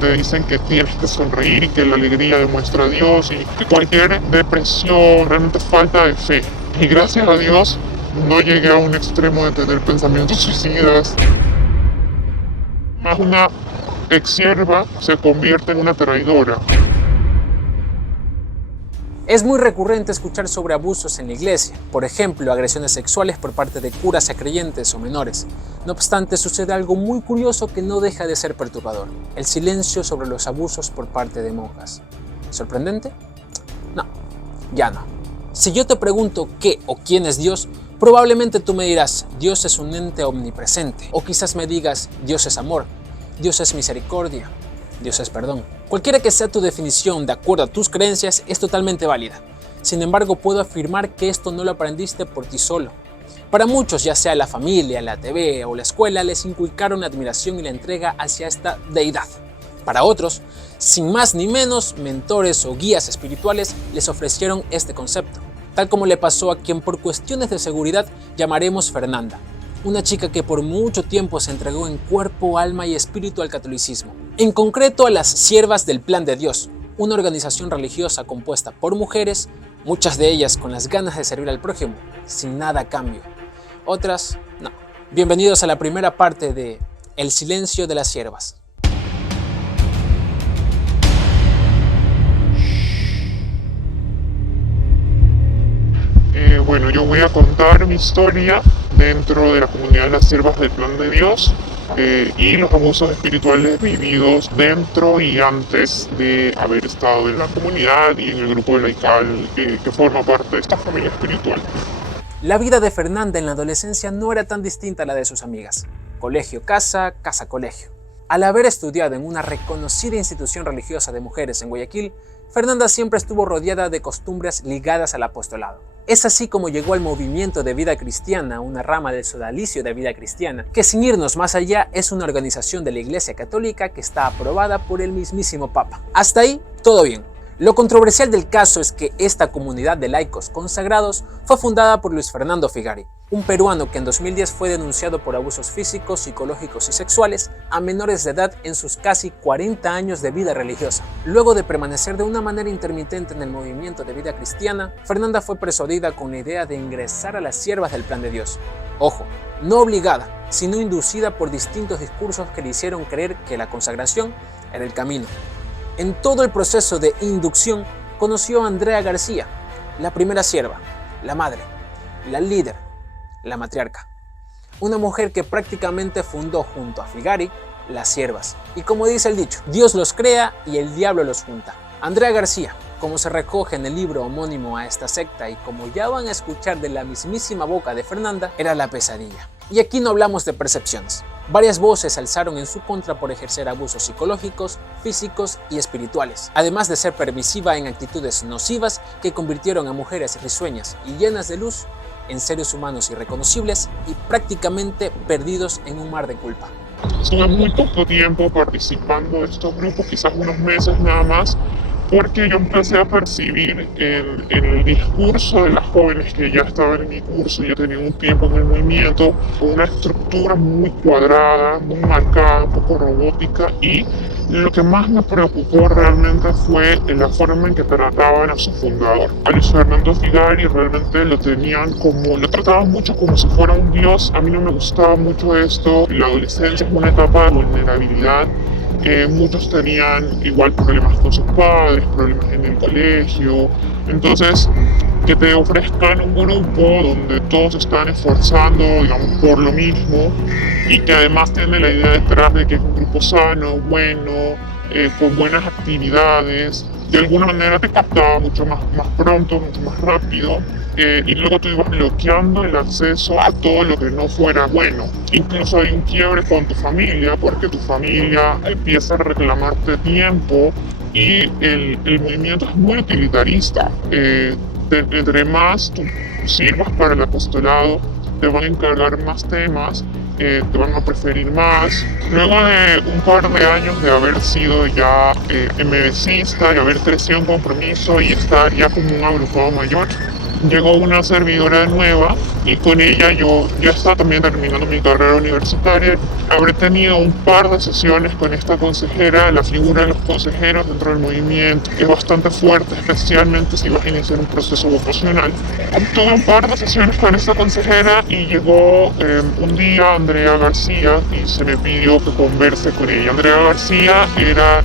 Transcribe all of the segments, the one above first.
te dicen que tienes que sonreír y que la alegría demuestra a Dios y que cualquier depresión, realmente falta de fe. Y gracias a Dios no llegué a un extremo de tener pensamientos suicidas. Más una ex sierva se convierte en una traidora. Es muy recurrente escuchar sobre abusos en la iglesia, por ejemplo, agresiones sexuales por parte de curas a creyentes o menores. No obstante, sucede algo muy curioso que no deja de ser perturbador: el silencio sobre los abusos por parte de monjas. ¿Sorprendente? No, ya no. Si yo te pregunto qué o quién es Dios, probablemente tú me dirás: Dios es un ente omnipresente. O quizás me digas: Dios es amor, Dios es misericordia, Dios es perdón. Cualquiera que sea tu definición de acuerdo a tus creencias es totalmente válida. Sin embargo, puedo afirmar que esto no lo aprendiste por ti solo. Para muchos, ya sea la familia, la TV o la escuela, les inculcaron la admiración y la entrega hacia esta deidad. Para otros, sin más ni menos, mentores o guías espirituales les ofrecieron este concepto, tal como le pasó a quien por cuestiones de seguridad llamaremos Fernanda, una chica que por mucho tiempo se entregó en cuerpo, alma y espíritu al catolicismo, en concreto a las Siervas del Plan de Dios, una organización religiosa compuesta por mujeres, muchas de ellas con las ganas de servir al prójimo, sin nada a cambio. Otras, no. Bienvenidos a la primera parte de El silencio de las siervas. Bueno, yo voy a contar mi historia dentro de la comunidad de las Siervas del Plan de Dios y los abusos espirituales vividos dentro y antes de haber estado en la comunidad y en el grupo laical que forma parte de esta familia espiritual. La vida de Fernanda en la adolescencia no era tan distinta a la de sus amigas. Colegio-casa, casa-colegio. Al haber estudiado en una reconocida institución religiosa de mujeres en Guayaquil, Fernanda siempre estuvo rodeada de costumbres ligadas al apostolado. Es así como llegó al movimiento de vida cristiana, una rama del sodalicio de vida cristiana, que sin irnos más allá es una organización de la Iglesia Católica que está aprobada por el mismísimo Papa. Hasta ahí, todo bien. Lo controversial del caso es que esta comunidad de laicos consagrados fue fundada por Luis Fernando Figari, un peruano que en 2010 fue denunciado por abusos físicos, psicológicos y sexuales a menores de edad en sus casi 40 años de vida religiosa. Luego de permanecer de una manera intermitente en el movimiento de vida cristiana, Fernanda fue persuadida con la idea de ingresar a las Siervas del Plan de Dios. Ojo, no obligada, sino inducida por distintos discursos que le hicieron creer que la consagración era el camino. En todo el proceso de inducción conoció a Andrea García, la primera sierva, la madre, la líder, la matriarca. Una mujer que prácticamente fundó junto a Figari las Siervas. Y como dice el dicho, Dios los crea y el diablo los junta. Andrea García, como se recoge en el libro homónimo a esta secta y como ya van a escuchar de la mismísima boca de Fernanda, era la pesadilla. Y aquí no hablamos de percepciones. Varias voces se alzaron en su contra por ejercer abusos psicológicos, físicos y espirituales, además de ser permisiva en actitudes nocivas que convirtieron a mujeres risueñas y llenas de luz en seres humanos irreconocibles y prácticamente perdidos en un mar de culpa. Estuve muy poco tiempo participando de estos grupos, quizás unos meses nada más, porque yo empecé a percibir en el discurso de las jóvenes que ya estaban en mi curso, ya tenían un tiempo en el movimiento, una estructura muy cuadrada, muy marcada, un poco robótica, y lo que más me preocupó realmente fue la forma en que trataban a su fundador. A Luis Fernando Figari realmente lo trataban mucho como si fuera un dios. A mí no me gustaba mucho esto. La adolescencia es una etapa de vulnerabilidad. Muchos tenían igual problemas con sus padres, problemas en el colegio. Entonces, que te ofrezcan un grupo donde todos están esforzando, digamos, por lo mismo, y que además tiene la idea detrás de que es un grupo sano, bueno, con buenas actividades, de alguna manera te captaba mucho más pronto, mucho más rápido, y luego tú ibas bloqueando el acceso a todo lo que no fuera bueno. Incluso hay un quiebre con tu familia, porque tu familia empieza a reclamarte tiempo, y el movimiento es muy utilitarista. Entre más tú sirvas para el apostolado, te van a encargar más temas, te van a preferir más. Luego de un par de años de haber sido ya MBCista y haber crecido en compromiso y estar ya como un agrupado mayor, llegó una servidora nueva y con ella yo ya estaba también terminando mi carrera universitaria. Habré tenido un par de sesiones con esta consejera. La figura de los consejeros dentro del movimiento es bastante fuerte, especialmente si vas a iniciar un proceso vocacional. Tuve un par de sesiones con esta consejera y llegó un día Andrea García y se me pidió que converse con ella. Andrea García era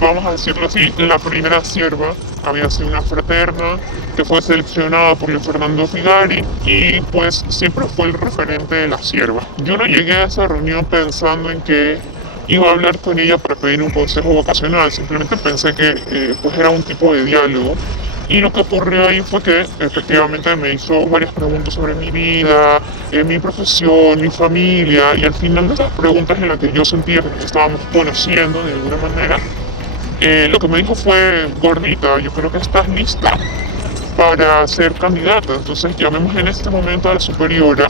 vamos a decirlo así, la primera sierva. Había sido una fraterna que fue seleccionada por el Fernando Figari y pues siempre fue el referente de la sierva. Yo no llegué a esa reunión pensando en que iba a hablar con ella para pedir un consejo vocacional, simplemente pensé que pues era un tipo de diálogo. Y lo que ocurrió ahí fue que efectivamente me hizo varias preguntas sobre mi vida, mi profesión, mi familia, y al final de esas preguntas en las que yo sentía que nos estábamos conociendo de alguna manera, lo que me dijo fue: gordita, yo creo que estás lista para ser candidata, entonces llamemos en este momento a la superiora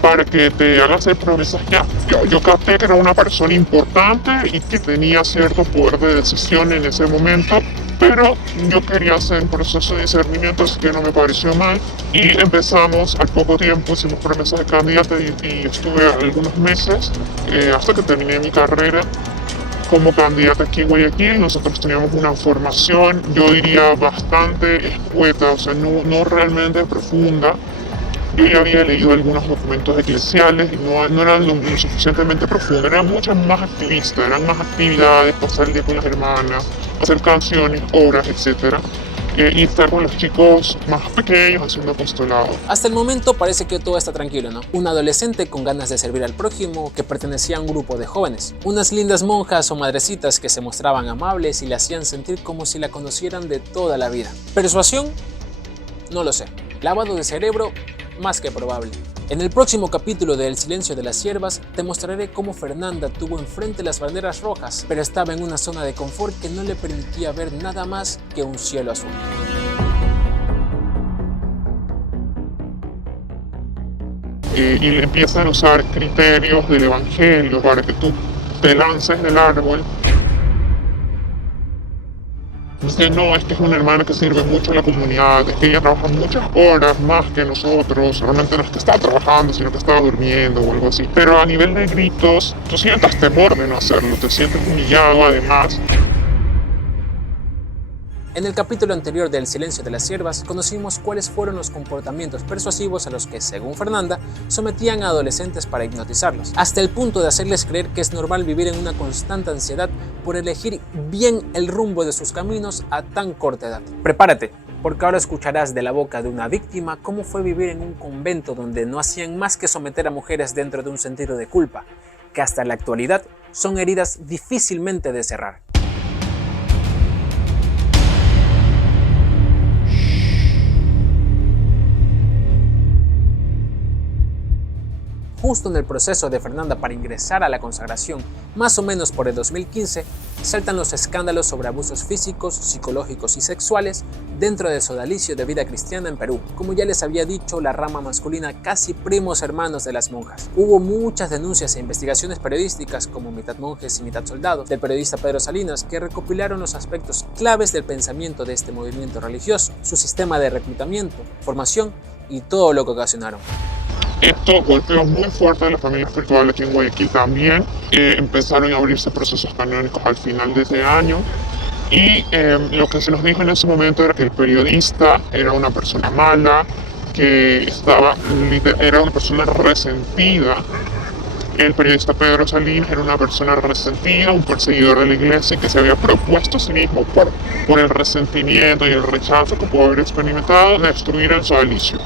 para que te haga hacer promesas ya. Yo capté que era una persona importante y que tenía cierto poder de decisión en ese momento, pero yo quería hacer un proceso de discernimiento, así que no me pareció mal. Y empezamos al poco tiempo, hicimos promesas de candidata y estuve algunos meses hasta que terminé mi carrera como candidata aquí en Guayaquil. Nosotros teníamos una formación, yo diría, bastante escueta, o sea, no realmente profunda. Yo ya había leído algunos documentos eclesiales y no eran lo suficientemente profundos, eran muchas más activistas, eran más actividades, pasar el día con las hermanas, hacer canciones, obras, etc. Y estar con los chicos más pequeños haciendo apostolado. Hasta el momento parece que todo está tranquilo, ¿no? Un adolescente con ganas de servir al prójimo que pertenecía a un grupo de jóvenes. Unas lindas monjas o madrecitas que se mostraban amables y le hacían sentir como si la conocieran de toda la vida. ¿Persuasión? No lo sé. Lavado de cerebro, más que probable. En el próximo capítulo de El silencio de las siervas te mostraré cómo Fernanda tuvo enfrente las banderas rojas, pero estaba en una zona de confort que no le permitía ver nada más que un cielo azul. Y le empiezan a usar criterios del evangelio para que tú te lances del árbol. Dice: no, es que es una hermana que sirve mucho a la comunidad, es que ella trabaja muchas horas más que nosotros, realmente no es que está trabajando, sino que estaba durmiendo o algo así. Pero a nivel de gritos, tú sientas temor de no hacerlo, te sientes humillado además. En el capítulo anterior de El silencio de las siervas conocimos cuáles fueron los comportamientos persuasivos a los que, según Fernanda, sometían a adolescentes para hipnotizarlos, hasta el punto de hacerles creer que es normal vivir en una constante ansiedad por elegir bien el rumbo de sus caminos a tan corta edad. Prepárate, porque ahora escucharás de la boca de una víctima cómo fue vivir en un convento donde no hacían más que someter a mujeres dentro de un sentido de culpa, que hasta la actualidad son heridas difícilmente de cerrar. Justo en el proceso de Fernanda para ingresar a la consagración, más o menos por el 2015, saltan los escándalos sobre abusos físicos, psicológicos y sexuales dentro del sodalicio de vida cristiana en Perú. Como ya les había dicho, la rama masculina casi primos hermanos de las monjas. Hubo muchas denuncias e investigaciones periodísticas como Mitad monjes y mitad soldados, del periodista Pedro Salinas, que recopilaron los aspectos claves del pensamiento de este movimiento religioso, su sistema de reclutamiento, formación y todo lo que ocasionaron. Esto golpeó muy fuerte a la familia espiritual aquí en Guayaquil también. Empezaron a abrirse procesos canónicos al final de ese año. Y lo que se nos dijo en ese momento era que el periodista era una persona mala, que era una persona resentida. El periodista Pedro Salinas era una persona resentida, un perseguidor de la iglesia que se había propuesto a sí mismo por el resentimiento y el rechazo que pudo haber experimentado destruir el sodalicio.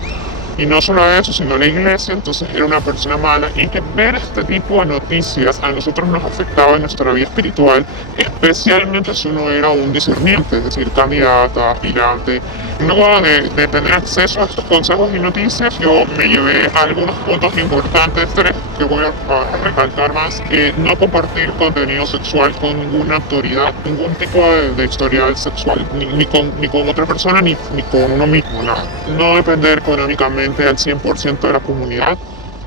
Y no solo eso, sino la iglesia, entonces era una persona mala, y que ver este tipo de noticias a nosotros nos afectaba en nuestra vida espiritual, especialmente si uno era un discerniente, es decir, candidata, aspirante. Luego de tener acceso a estos consejos y noticias, yo me llevé algunos puntos importantes, tres que voy a recalcar más. No compartir contenido sexual con ninguna autoridad, ningún tipo de historial sexual, ni con otra persona, ni con uno mismo, nada. No depender económicamente al 100% de la comunidad,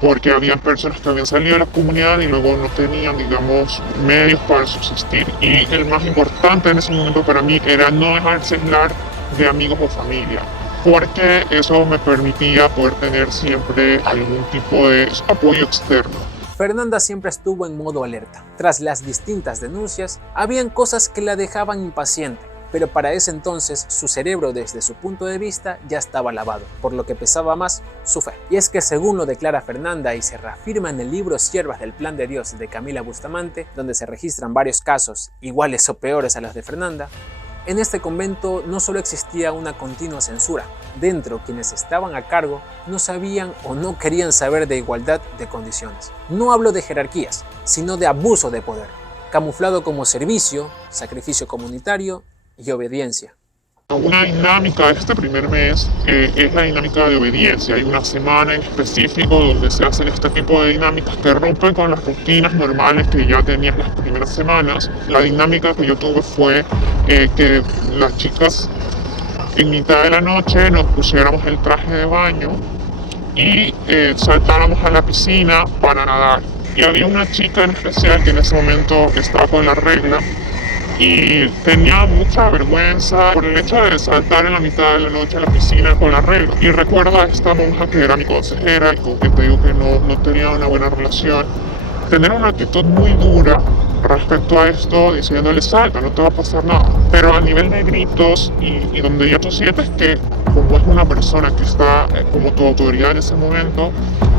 porque había personas que habían salido de la comunidad y luego no tenían, digamos, medios para subsistir. Y el más importante en ese momento para mí era no dejarse aislar de amigos o familia. porque eso me permitía poder tener siempre algún tipo de apoyo externo. Fernanda siempre estuvo en modo alerta. Tras las distintas denuncias, habían cosas que la dejaban impaciente, pero para ese entonces su cerebro desde su punto de vista ya estaba lavado, por lo que pesaba más su fe. Y es que según lo declara Fernanda y se reafirma en el libro Siervas del Plan de Dios de Camila Bustamante, donde se registran varios casos iguales o peores a los de Fernanda, en este convento no solo existía una continua censura. Dentro, quienes estaban a cargo no sabían o no querían saber de igualdad de condiciones. No hablo de jerarquías, sino de abuso de poder, camuflado como servicio, sacrificio comunitario y obediencia. Una dinámica de este primer mes es la dinámica de obediencia. Hay una semana en específico donde se hacen este tipo de dinámicas que rompen con las rutinas normales que ya tenías las primeras semanas. La dinámica que yo tuve fue que las chicas en mitad de la noche nos pusiéramos el traje de baño y saltáramos a la piscina para nadar. Y había una chica en especial que en ese momento estaba con la regla y tenía mucha vergüenza por el hecho de saltar en la mitad de la noche a la piscina con la regla. Y recuerdo a esta monja que era mi consejera y con quien te digo que no tenía una buena relación, tener una actitud muy dura respecto a esto, diciéndole salta, no te va a pasar nada. Pero a nivel de gritos y donde ya tú sientes que como es una persona que está como tu autoridad en ese momento,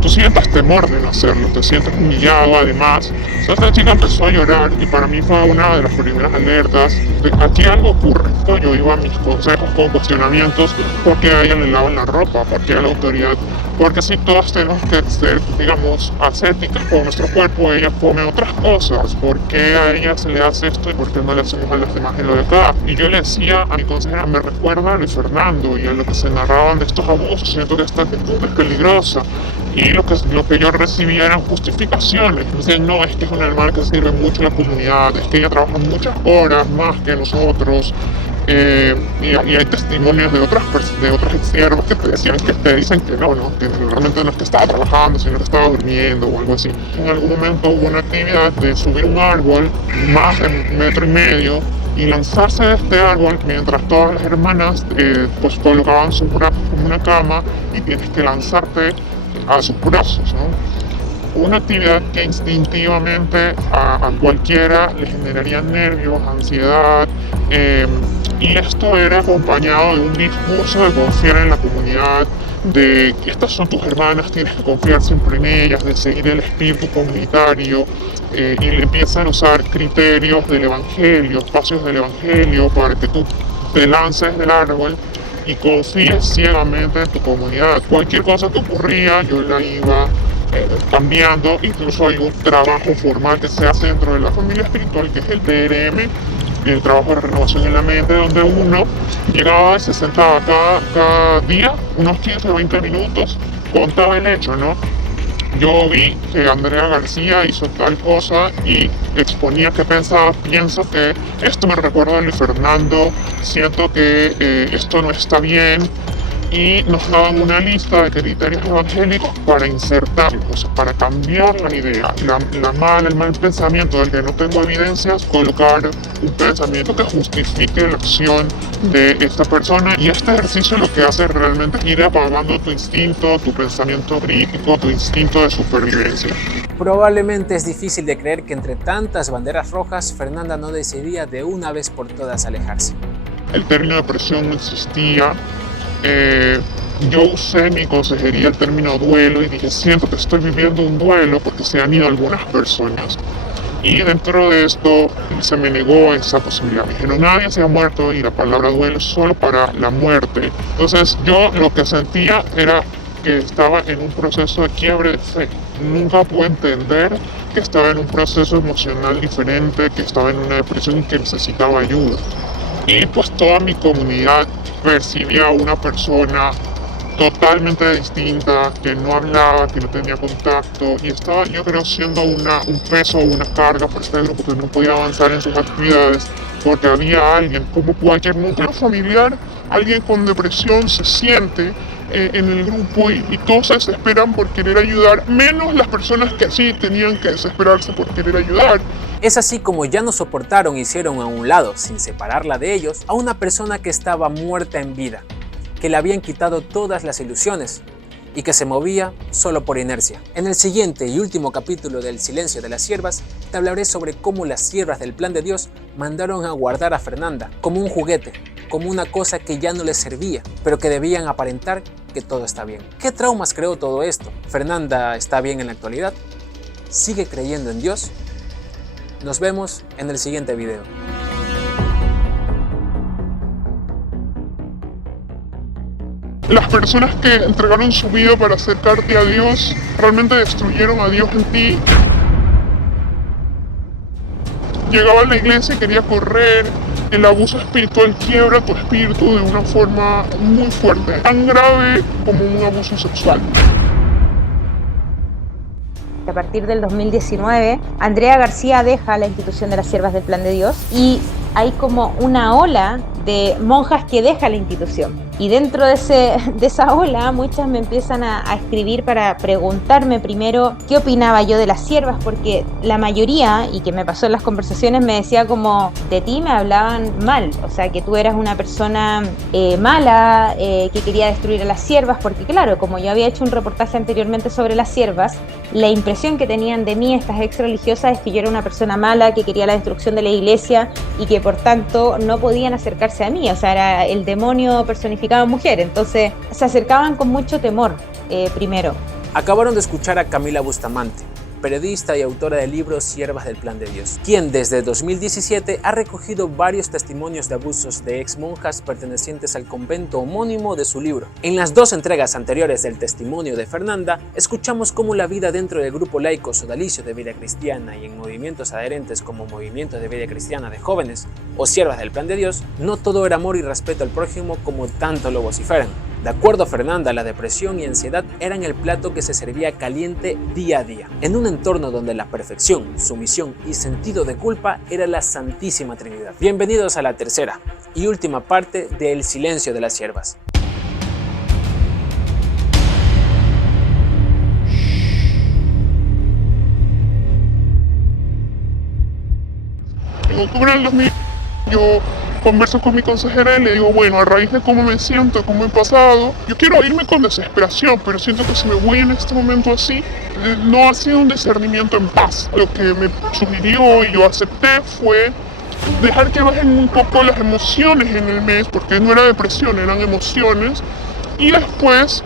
tú sientes temor de no hacerlo, te sientes humillado además. Entonces esta chica empezó a llorar y para mí fue una de las primeras alertas de aquí algo ocurre. Yo iba a mis consejos con cuestionamientos, ¿por qué a ella le lavan la ropa? ¿Por qué a la autoridad? Porque si todas tenemos que ser, digamos, ascéticas con nuestro cuerpo, ella come otras cosas, ¿por qué a ella se le hace esto y por qué no le hacemos a las demás en lo de acá? Y yo le decía a mi consejera, me recuerda a Luis Fernando y a lo que se narraban de estos abusos, siento que esta actitud es peligrosa. Y lo que yo recibía eran justificaciones. Dicen, no, es que es una hermana que sirve mucho a la comunidad, es que ella trabaja muchas horas más que nosotros. Y hay testimonios de otras siervas que te decían que te dicen que no, que realmente no es que estaba trabajando, sino que estaba durmiendo o algo así. En algún momento hubo una actividad de subir un árbol más de 1,5 metros y lanzarse de este árbol mientras todas las hermanas pues colocaban sus brazos como una cama y tienes que lanzarte a sus brazos, ¿no? Una actividad que instintivamente a cualquiera le generaría nervios, ansiedad, y esto era acompañado de un discurso de confiar en la comunidad, de que estas son tus hermanas, tienes que confiar siempre en ellas, de seguir el espíritu comunitario, y le empiezan a usar criterios del evangelio, espacios del evangelio, para que tú te lances del árbol y confíes ciegamente en tu comunidad. Cualquier cosa que ocurría, yo la iba cambiando. Incluso hay un trabajo formal que se hace dentro de la familia espiritual, que es el TRM, el trabajo de renovación en la mente, donde uno llegaba y se sentaba cada día, unos 15 o 20 minutos, contaba el hecho, ¿no? Yo vi que Andrea García hizo tal cosa y exponía qué pensaba, pienso que esto me recuerda a Luis Fernando, siento que esto no está bien, y nos daban una lista de criterios evangélicos para insertarlos, para cambiar la idea, el mal pensamiento del que no tengo evidencias, colocar un pensamiento que justifique la acción de esta persona. Y este ejercicio lo que hace realmente es ir apagando tu instinto, tu pensamiento crítico, tu instinto de supervivencia. Probablemente es difícil de creer que entre tantas banderas rojas, Fernanda no decidía de una vez por todas alejarse. El término depresión no existía. Yo usé en mi consejería el término duelo y dije, siento que estoy viviendo un duelo porque se han ido algunas personas. Y dentro de esto se me negó esa posibilidad. Me dijeron, nadie se ha muerto y la palabra duelo es solo para la muerte. Entonces yo lo que sentía era que estaba en un proceso de quiebre de fe. Nunca pude entender que estaba en un proceso emocional diferente, que estaba en una depresión y que necesitaba ayuda. Y pues toda mi comunidad percibía a una persona totalmente distinta, que no hablaba, que no tenía contacto, y estaba, yo creo, siendo un peso, una carga para este grupo que no podía avanzar en sus actividades, porque había alguien, como cualquier núcleo familiar, alguien con depresión se siente en el grupo y todos se desesperan por querer ayudar, menos las personas que sí tenían que desesperarse por querer ayudar. Es así como ya no soportaron e hicieron a un lado, sin separarla de ellos, a una persona que estaba muerta en vida, que le habían quitado todas las ilusiones y que se movía solo por inercia. En el siguiente y último capítulo del Silencio de las Siervas, te hablaré sobre cómo las siervas del plan de Dios mandaron a guardar a Fernanda como un juguete, como una cosa que ya no les servía, pero que debían aparentar que todo está bien. ¿Qué traumas creó todo esto? ¿Fernanda está bien en la actualidad? ¿Sigue creyendo en Dios? Nos vemos en el siguiente video. Las personas que entregaron su vida para acercarte a Dios realmente destruyeron a Dios en ti. Llegaba a la iglesia y quería correr. El abuso espiritual quiebra tu espíritu de una forma muy fuerte, tan grave como un abuso sexual. A partir del 2019, Andrea García deja la institución de las Siervas del Plan de Dios y hay como una ola de monjas que dejan la institución. Y dentro de esa ola, muchas me empiezan a escribir para preguntarme primero qué opinaba yo de las siervas, porque la mayoría, y que me pasó en las conversaciones, me decía como, de ti me hablaban mal, o sea, que tú eras una persona mala, que quería destruir a las siervas, porque claro, como yo había hecho un reportaje anteriormente sobre las siervas, la impresión que tenían de mí estas ex religiosas es que yo era una persona mala, que quería la destrucción de la iglesia y que por tanto no podían acercarse a mí, o sea, era el demonio personificado en mujer, entonces se acercaban con mucho temor primero. Acabaron de escuchar a Camila Bustamante, periodista y autora del libro Siervas del Plan de Dios, quien desde 2017 ha recogido varios testimonios de abusos de ex monjas pertenecientes al convento homónimo de su libro. En las dos entregas anteriores del testimonio de Fernanda, escuchamos cómo la vida dentro del grupo laico Sodalicio de Vida Cristiana y en movimientos adherentes como Movimiento de Vida Cristiana de Jóvenes o Siervas del Plan de Dios, no todo era amor y respeto al prójimo como tanto lo vociferan. De acuerdo a Fernanda, la depresión y ansiedad eran el plato que se servía caliente día a día, en un entorno donde la perfección, sumisión y sentido de culpa era la Santísima Trinidad. Bienvenidos a la tercera y última parte de El Silencio de las Siervas. En octubre del 2000 yo converso con mi consejera y le digo, bueno, a raíz de cómo me siento, cómo he pasado, yo quiero irme con desesperación, pero siento que si me voy en este momento así, no ha sido un discernimiento en paz. Lo que me sugirió y yo acepté fue dejar que bajen un poco las emociones en el mes, porque no era depresión, eran emociones, y después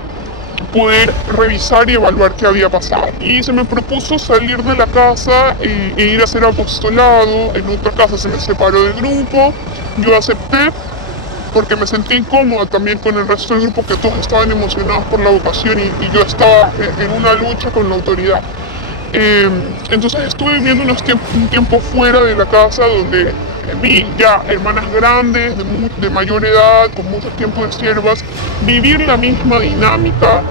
poder revisar y evaluar qué había pasado. Y se me propuso salir de la casa e ir a hacer apostolado. En otra casa se me separó del grupo. Yo acepté porque me sentí incómoda también con el resto del grupo, que todos estaban emocionados por la vocación y yo estaba en una lucha con la autoridad. Entonces estuve viviendo un tiempo fuera de la casa, donde vi ya hermanas grandes, de mayor edad, con mucho tiempo de siervas, vivir la misma dinámica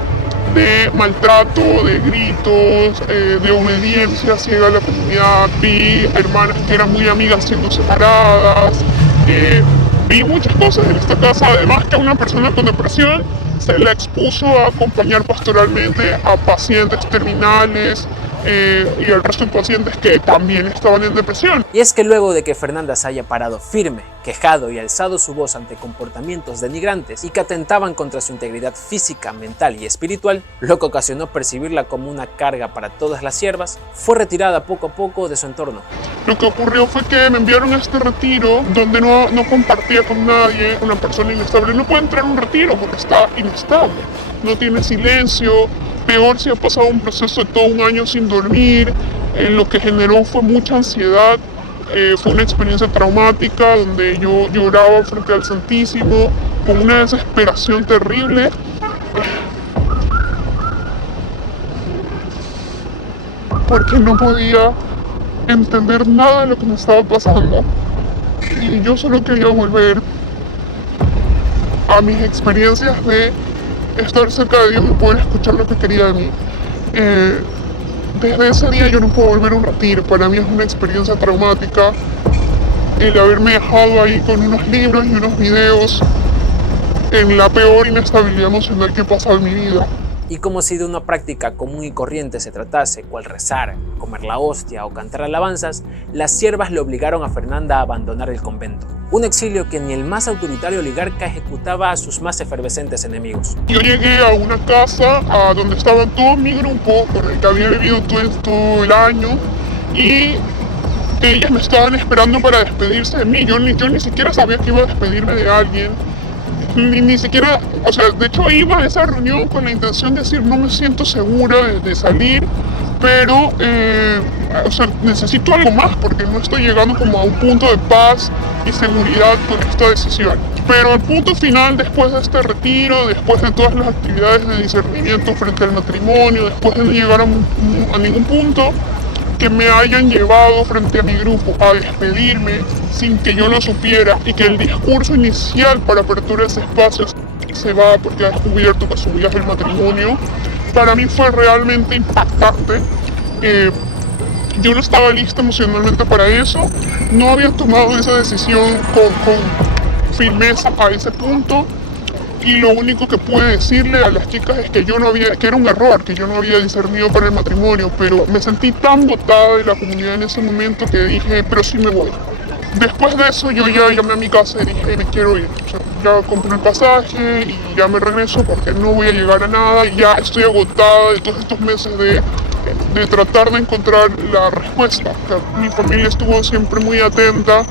de maltrato, de gritos, de obediencia ciega a la comunidad. Vi hermanas que eran muy amigas siendo separadas. Vi muchas cosas en esta casa, además que a una persona con depresión se la expuso a acompañar pastoralmente a pacientes terminales, y al resto de pacientes que también estaban en depresión. Y es que luego de que Fernanda se haya parado firme, quejado y alzado su voz ante comportamientos denigrantes y que atentaban contra su integridad física, mental y espiritual, lo que ocasionó percibirla como una carga para todas las siervas, fue retirada poco a poco de su entorno. Lo que ocurrió fue que me enviaron a este retiro donde no compartía con nadie. Una persona inestable no puede entrar a un retiro porque está inestable, no tiene silencio. Peor si ha pasado un proceso de todo un año sin dormir, lo que generó fue mucha ansiedad. Fue una experiencia traumática donde yo lloraba frente al Santísimo con una desesperación terrible. Porque no podía entender nada de lo que me estaba pasando. Y yo solo quería volver a mis experiencias de estar cerca de Dios y poder escuchar lo que quería de mí. Desde ese día yo no puedo volver a un retiro. Para mí es una experiencia traumática el haberme dejado ahí con unos libros y unos videos en la peor inestabilidad emocional que he pasado en mi vida. Y como si de una práctica común y corriente se tratase, cual rezar, comer la hostia o cantar alabanzas, las siervas le obligaron a Fernanda a abandonar el convento. Un exilio que ni el más autoritario oligarca ejecutaba a sus más efervescentes enemigos. Yo llegué a una casa donde estaba todo mi grupo, con el que había vivido todo el año, y ellas me estaban esperando para despedirse de mí. Yo ni siquiera sabía que iba a despedirme de alguien. Ni siquiera, o sea, de hecho iba a esa reunión con la intención de decir no me siento segura de salir, pero o sea, necesito algo más porque no estoy llegando como a un punto de paz y seguridad con esta decisión. Pero el punto final, después de este retiro, después de todas las actividades de discernimiento frente al matrimonio, después de no llegar a ningún punto que me hayan llevado frente a mi grupo a despedirme sin que yo lo supiera, y que el discurso inicial para apertura de ese espacio se va porque ha descubierto que su viaje al matrimonio, para mí fue realmente impactante. Yo no estaba lista emocionalmente para eso, no había tomado esa decisión con firmeza a ese punto, y lo único que pude decirle a las chicas es que que era un error, que yo no había discernido para el matrimonio, pero me sentí tan botada de la comunidad en ese momento que dije, pero sí me voy. Después de eso yo ya llamé a mi casa y dije, me quiero ir. O sea, ya compré el pasaje y ya me regreso porque no voy a llegar a nada, y ya estoy agotada de todos estos meses de tratar de encontrar la respuesta. O sea, mi familia estuvo siempre muy atenta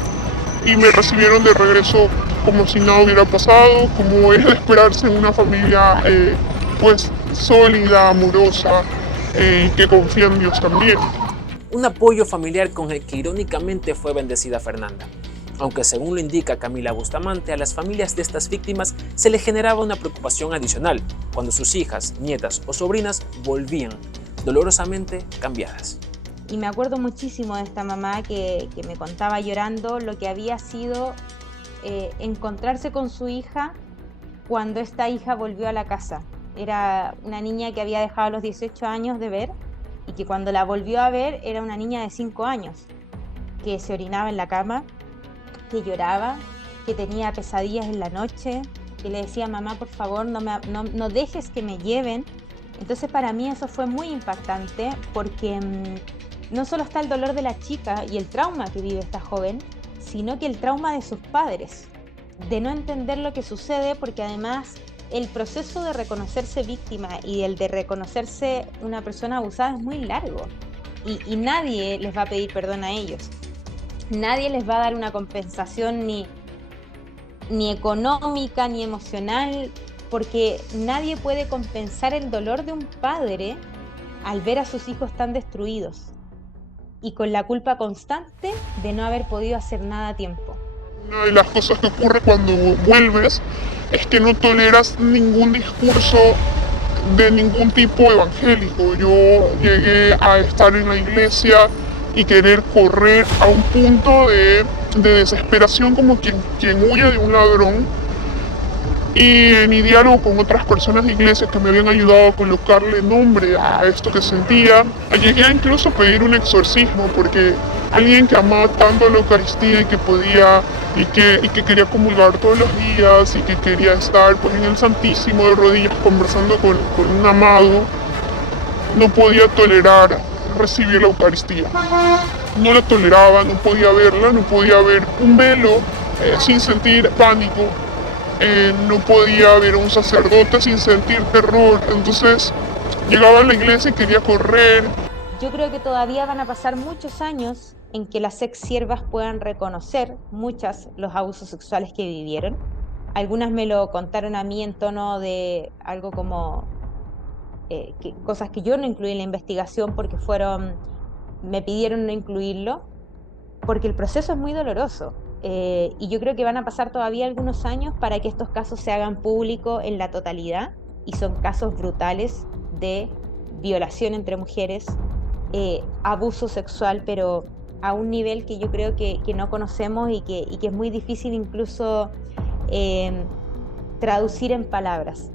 y me recibieron de regreso como si nada hubiera pasado, como es de esperarse en una familia pues sólida, amorosa, que confía en Dios también. Un apoyo familiar con el que irónicamente fue bendecida Fernanda. Aunque según lo indica Camila Bustamante, a las familias de estas víctimas se les generaba una preocupación adicional cuando sus hijas, nietas o sobrinas volvían, dolorosamente cambiadas. Y me acuerdo muchísimo de esta mamá que me contaba llorando lo que había sido encontrarse con su hija cuando esta hija volvió a la casa. Era una niña que había dejado a los 18 años de ver, y que cuando la volvió a ver era una niña de 5 años, que se orinaba en la cama, que lloraba, que tenía pesadillas en la noche, que le decía, mamá, por favor, no dejes que me lleven. Entonces para mí eso fue muy impactante, porque no solo está el dolor de la chica y el trauma que vive esta joven, sino que el trauma de sus padres, de no entender lo que sucede, porque además el proceso de reconocerse víctima y el de reconocerse una persona abusada es muy largo, y nadie les va a pedir perdón a ellos. Nadie les va a dar una compensación ni económica ni emocional, porque nadie puede compensar el dolor de un padre al ver a sus hijos tan destruidos y con la culpa constante de no haber podido hacer nada a tiempo. Una de las cosas que ocurre cuando vuelves es que no toleras ningún discurso de ningún tipo evangélico. Yo llegué a estar en la iglesia y querer correr a un punto de desesperación, como quien huye de un ladrón. Y en mi diálogo con otras personas de iglesia que me habían ayudado a colocarle nombre a esto que sentía, llegué a incluso pedir un exorcismo, porque alguien que amaba tanto la Eucaristía y que podía y que quería comulgar todos los días y que quería estar pues en el Santísimo de rodillas conversando con un amado, no podía tolerar recibir la Eucaristía. No la toleraba, no podía verla, no podía ver un velo sin sentir pánico. No podía ver a un sacerdote sin sentir terror. Entonces llegaba a la iglesia y quería correr. Yo creo que todavía van a pasar muchos años en que las ex siervas puedan reconocer muchas los abusos sexuales que vivieron. Algunas me lo contaron a mí en tono de algo como cosas que yo no incluí en la investigación porque me pidieron no incluirlo, porque el proceso es muy doloroso. Y yo creo que van a pasar todavía algunos años para que estos casos se hagan públicos en la totalidad, y son casos brutales de violación entre mujeres, abuso sexual, pero a un nivel que yo creo que no conocemos y que es muy difícil incluso traducir en palabras,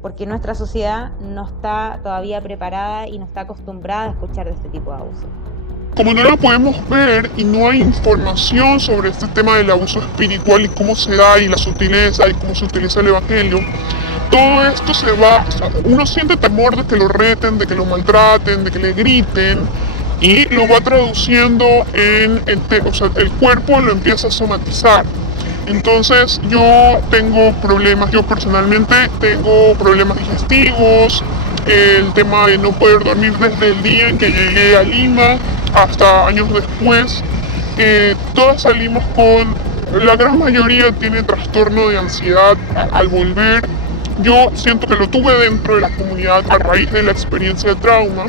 porque nuestra sociedad no está todavía preparada y no está acostumbrada a escuchar de este tipo de abusos. Como no lo podemos ver y no hay información sobre este tema del abuso espiritual y cómo se da y la sutileza y cómo se utiliza el evangelio, todo esto se va, o sea, uno siente temor de que lo reten, de que lo maltraten, de que le griten, y lo va traduciendo o sea, el cuerpo lo empieza a somatizar. Entonces yo tengo problemas, yo personalmente tengo problemas digestivos, el tema de no poder dormir desde el día en que llegué a Lima hasta años después. Todas salimos la gran mayoría tiene trastorno de ansiedad al volver. Yo siento que lo tuve dentro de la comunidad a raíz de la experiencia de trauma.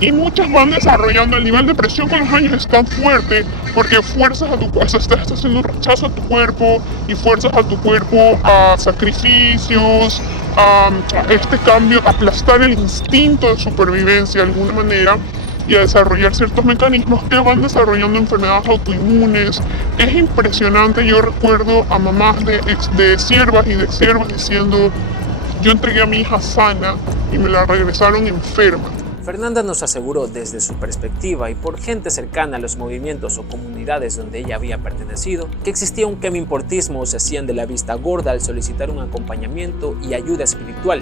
Y muchas van desarrollando el nivel de presión con los años es tan fuerte porque fuerzas a tu cuerpo, estás haciendo un rechazo a tu cuerpo y fuerzas a tu cuerpo a sacrificios, a este cambio, a aplastar el instinto de supervivencia de alguna manera y a desarrollar ciertos mecanismos que van desarrollando enfermedades autoinmunes. Es impresionante, yo recuerdo a mamás de siervas y de siervos diciendo, yo entregué a mi hija sana y me la regresaron enferma. Fernanda nos aseguró desde su perspectiva y por gente cercana a los movimientos o comunidades donde ella había pertenecido, que existía un quemimportismo o se hacían de la vista gorda al solicitar un acompañamiento y ayuda espiritual,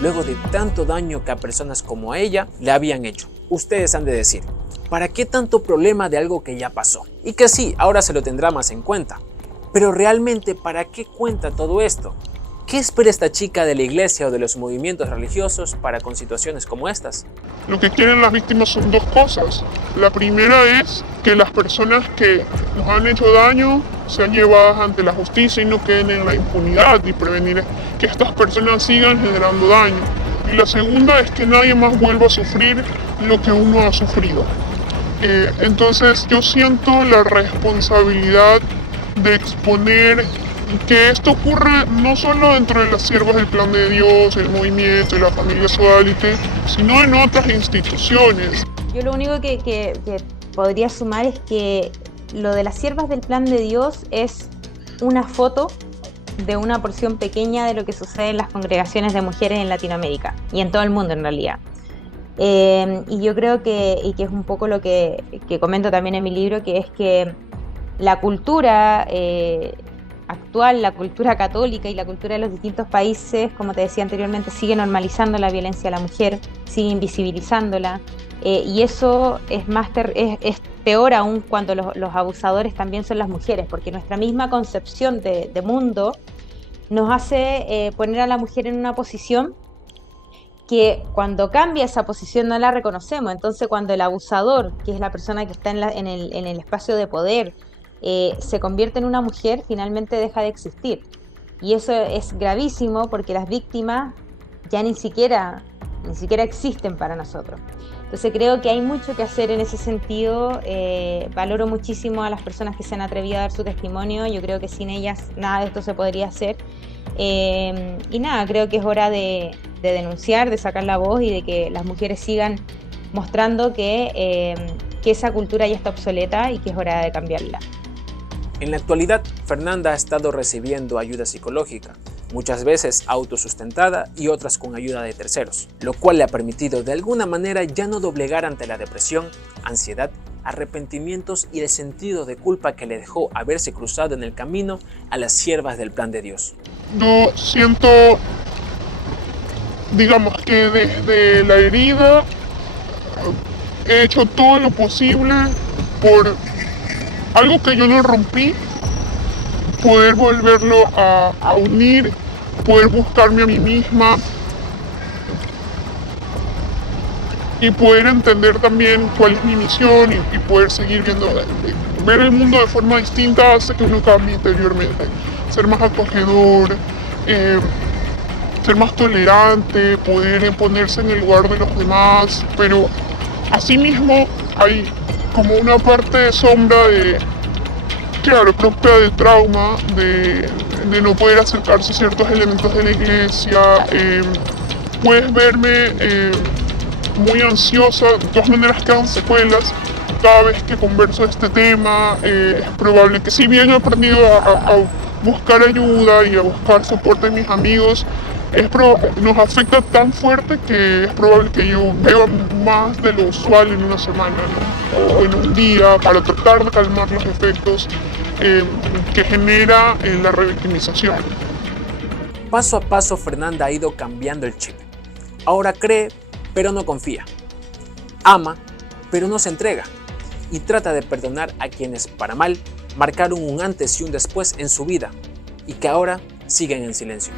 luego de tanto daño que a personas como a ella le habían hecho. Ustedes han de decir, ¿para qué tanto problema de algo que ya pasó? Y que sí, ahora se lo tendrá más en cuenta. Pero realmente, ¿para qué cuenta todo esto? ¿Qué espera esta chica de la iglesia o de los movimientos religiosos para con situaciones como estas? Lo que quieren las víctimas son dos cosas. La primera es que las personas que nos han hecho daño sean llevadas ante la justicia y no queden en la impunidad y prevenir que estas personas sigan generando daño. Y la segunda es que nadie más vuelva a sufrir lo que uno ha sufrido. Entonces yo siento la responsabilidad de exponer que esto ocurre no solo dentro de las siervas del Plan de Dios, el movimiento y la familia Sodalite, sino en otras instituciones. Yo lo único que podría sumar es que lo de las siervas del Plan de Dios es una foto de una porción pequeña de lo que sucede en las congregaciones de mujeres en Latinoamérica y en todo el mundo en realidad. Y yo creo que es un poco lo que comento también en mi libro, que es que la cultura actual, la cultura católica y la cultura de los distintos países, como te decía anteriormente, sigue normalizando la violencia a la mujer, sigue invisibilizándola, y eso es peor aún cuando los abusadores también son las mujeres, porque nuestra misma concepción de mundo nos hace poner a la mujer en una posición que cuando cambia esa posición no la reconocemos. Entonces cuando el abusador, que es la persona que está en el espacio de poder, se convierte en una mujer, finalmente deja de existir. Y eso es gravísimo porque las víctimas ya ni siquiera existen para nosotros. Entonces creo que hay mucho que hacer en ese sentido. Valoro muchísimo a las personas que se han atrevido a dar su testimonio. Yo creo que sin ellas nada de esto se podría hacer. Y nada, creo que es hora de denunciar, de sacar la voz y de que las mujeres sigan mostrando que esa cultura ya está obsoleta y que es hora de cambiarla. En la actualidad, Fernanda ha estado recibiendo ayuda psicológica, muchas veces autosustentada y otras con ayuda de terceros, lo cual le ha permitido de alguna manera ya no doblegar ante la depresión, ansiedad, arrepentimientos y el sentido de culpa que le dejó haberse cruzado en el camino a las siervas del Plan de Dios. Yo siento, digamos que desde la herida he hecho todo lo posible por algo que yo no rompí, poder volverlo a unir, poder buscarme a mí misma y poder entender también cuál es mi misión y poder seguir viendo, ver el mundo de forma distinta hace que uno cambie interiormente, ser más acogedor, ser más tolerante, poder ponerse en el lugar de los demás, pero asimismo hay como una parte de sombra propia del trauma, de no poder acercarse a ciertos elementos de la iglesia. Puedes verme muy ansiosa, de todas maneras quedan secuelas. Cada vez que converso de este tema, es probable que, si bien he aprendido a buscar ayuda y a buscar soporte de mis amigos, nos afecta tan fuerte que es probable que yo beba más de lo usual en una semana, ¿no? O en un día, para tratar de calmar los efectos que genera la revictimización. Paso a paso Fernanda ha ido cambiando el chip. Ahora cree, pero no confía. Ama, pero no se entrega. Y trata de perdonar a quienes, para mal, marcaron un antes y un después en su vida y que ahora siguen en silencio.